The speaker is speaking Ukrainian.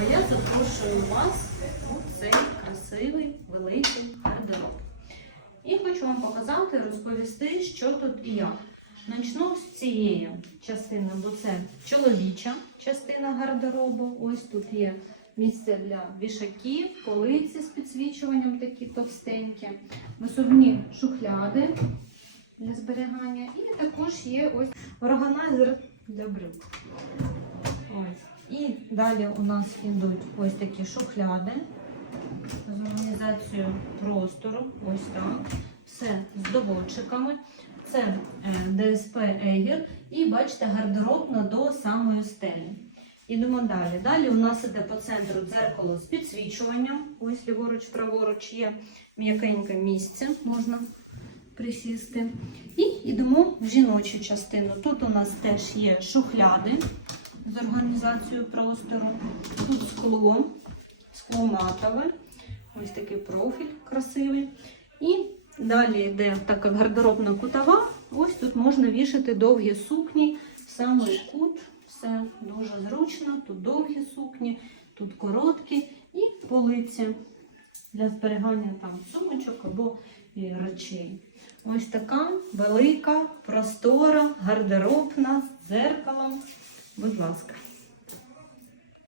А я запрошую вас у цей красивий великий гардероб. І хочу вам показати, розповісти, що тут і як. Начну з цієї частини, бо це чоловіча частина гардеробу. Ось тут є місце для вішаків, полиці з підсвічуванням такі товстенькі, висувні шухляди для зберігання. І також є ось органайзер для брюк. Далі у нас йдуть ось такі шухляди з організацією простору. Ось так. Все з доводчиками. Це е, ДСП Егер. І бачите, гардеробна до самої стелі. Ідемо далі. Далі у нас іде по центру дзеркало з підсвічуванням. Ось ліворуч, праворуч є м'якеньке місце, можна присісти. І йдемо в жіночу частину. Тут у нас теж є шухляди з організацією простору. Тут скло, скло матове. Ось такий профіль красивий. І далі йде така гардеробна кутова. Ось тут можна вішати довгі сукні, самий кут. Все дуже зручно. Тут довгі сукні, тут короткі і полиці для зберігання там сумочок або речей. Ось така велика, простора, гардеробна з дзеркалом. Будь ласка.